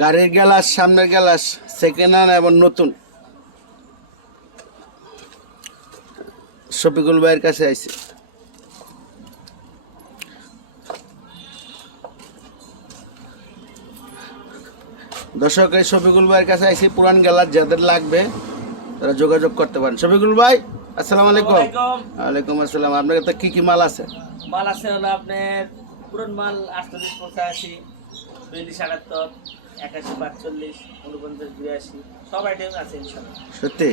গাড়ির গ্লাস, সামনের glass second hand এবং নতুন। শফিকুল ভাইয়ের কাছে আইছি। দর্শক, এই শফিকুল ভাইয়ের কাছে আইছি। পুরান গ্লাস যাদের লাগবে তারা যোগাযোগ করতে পারেন। শফিকুল ভাই, আসসালামু আলাইকুম। ওয়ালাইকুম আসসালাম। আপনার কাছে কি কি মাল আছে? মাল আছে হলো আপনার পুরান মাল 48, 85, 42, 78, 81, 45, 49, 82 সব আইটেম আছে ইনশাআল্লাহ। সত্যি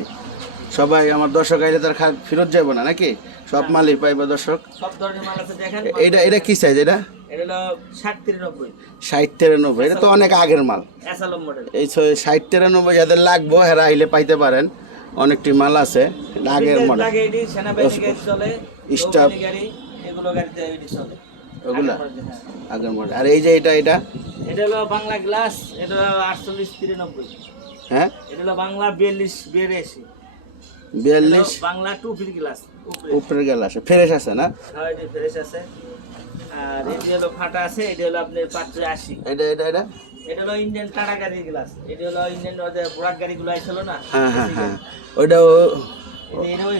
সবাই আমার দর্শক আইলে তার ফেরত যাবো না নাকি? সব মালই পাইবে দর্শক। সব ধরনের মাল আছে দেখেন। এটা কি সাইজ? এটা হলো 60-93। 60-93, এটা তো অনেক আগের মাল। এসালম মডেল। এই 60-93 যাদের লাগবো হেরা আইলে পাইতে পারেন। অনেকটি মাল আছে আগের মডেল। লাগে এডি সেনাবাহিনী গাড়ি চলে, স্টাফ গাড়ি, এগুলো গাড়িতে এডি চলে। ওগুলা আগের মডেল। আর এই যে এটা হলো বাংলা গ্লাস, এটা 48-93। হ্যাঁ, এটা হলো বাংলা 42-82। 42 বাংলা 2 ফিট গ্লাস উপরের গ্লাস ফ্রেশ আছে না? হ্যাঁ, এটা ফ্রেশ আছে। আর এটা হলো ফাটা আছে, এটা হলো আপনার 580। এটা হলো ইন্ডিয়ান টাটা গাড়ির গ্লাস। এটা হলো ইন্ডিয়ান ওদের বুরাক গাড়িগুলো আইছিল না। হ্যাঁ, ওইটাও এটাও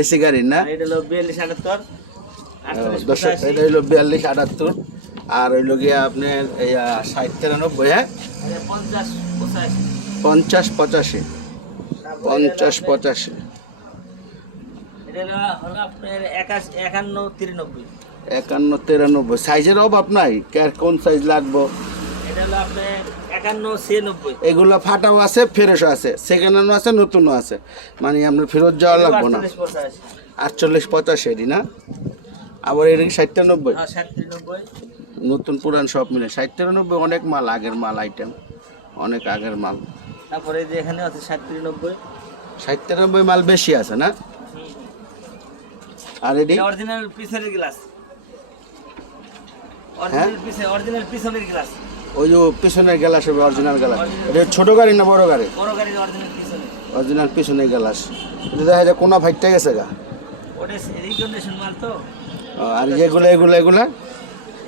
এসি গাড়ি না? এটা হলো 42-78। দর্শক, এটা হলো 42-78। আর হইলো গিয়া আপনার 60-93। হ্যাঁ, 50-85। 50-85। এটা হলো আপনার 51-93। 51-93 সাইজের অভাব নাই। কোন সাইজ লাগবো? এটা হলো আপনার 51-96। এগুলো ফাটাও আছে, ফ্রেশও আছে, সেকেন্ড হ্যান্ডও আছে, নতুনও আছে। মানে আপনার ফেরত যাওয়া লাগবো না। 48-85 এটি না? আবার এটা 60-90। হ্যাঁ, 60-90। নতুন পুরান সব মিলে 60-90। অনেক মাল, আগের মাল আইটেম, অনেক আগের মাল। তারপরে যে এখানে আছে 60-90। 60-90 মাল বেশি আছে না? আর এটি অরিজিনাল পিছনের গ্লাস। হ্যাঁ, অরিজিনাল পিছনের গ্লাস। ওই যে পিছনের গ্লাস হবে অরিজিনাল গ্লাস। এটা ছোট গাড়ি না বড় গাড়ি? বড় গাড়ির অরিজিনাল পিছনে। অরিজিনাল পিছনের গ্লাস। এটা দেখা যায় কোনো ফাইটটা গেছে গা। ওটা রিকন্ডিশন মাল তো। আর যেগুলো এগুলা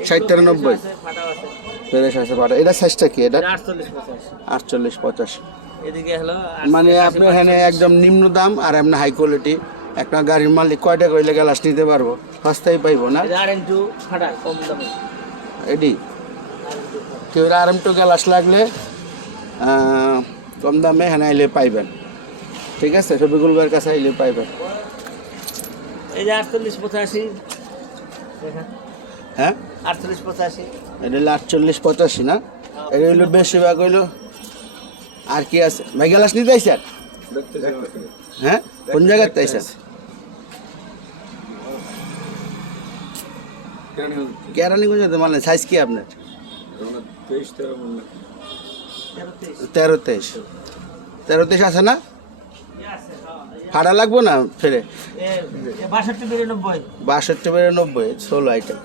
60-90 ফাটাও আছে, ফ্রেশ আছে ফাটা। এটা সাইজটা কি? এটা 48-85। 48-85। এদিকে হলো মানে আপনার এখানে একদম নিম্ন দাম আর এমনি হাই কোয়ালিটি। একটা গাড়ির মালিক কয়টা কইলে গ্লাস নিতে পারবো? সস্তায় পাইবো না? RM2 ফাটা কম দামে। এডি কেউ RM2 গ্লাস লাগলে কম দামে এখানে আইলে পাইবেন। ঠিক আছে, শফিকুল ভাইয়ের কাছে আইলে পাইবেন। এই যে 48-85 দেখেন। হ্যাঁ, 48-85। এটা হলো 48-85 না? এটা হইলো বেশিরভাগ হইলো। আর কি আছে ভাই? গ্লাস নিতে আইসেন? হ্যাঁ, কোন জায়গাতে আইসেন? কেরানীগঞ্জ। মানে সাইজ কি আপনার? 13-23 আছে না? ফাড়া লাগবো না ফেরে? 62-92। 62-92 16 আইটেম।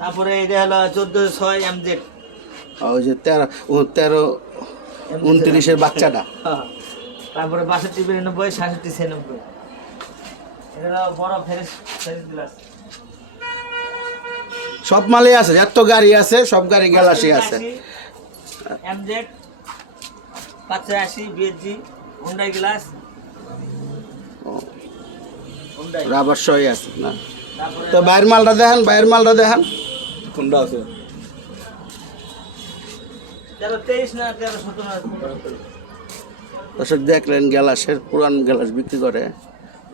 তারপরে এটা হলো 14-6 MZ। ওই যে 13-29 বাচ্চাটা। তারপরে 62-92, 66-96। এটা হলো বড় ফ্রেশ গ্লাস। সব মালই আছে, এত গাড়ি আছে, সব গাড়ি গ্লাসই আছে। MZ 85, BSG, Hyundai glass, Hyundai rubber সই আছে না? তো বাইরের মালটা দেখেন। কোনটা আছে? 13-23 না 13-17। দর্শক দেখলেন, গ্লাসের পুরান গ্লাস বিক্রি করে,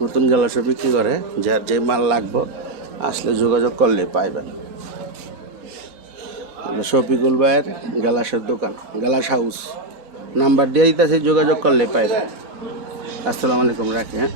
নতুন গ্লাসও বিক্রি করে। যার যে মাল লাগবে আসলে যোগাযোগ করলে পাইবেন। শফিকুল ভাইয়ের গ্লাসের দোকান, গ্লাস হাউস। নাম্বার দিয়ে দিতেছে, যোগাযোগ করলে পাইবেন। আসসালামু আলাইকুম, রাখি। হ্যাঁ।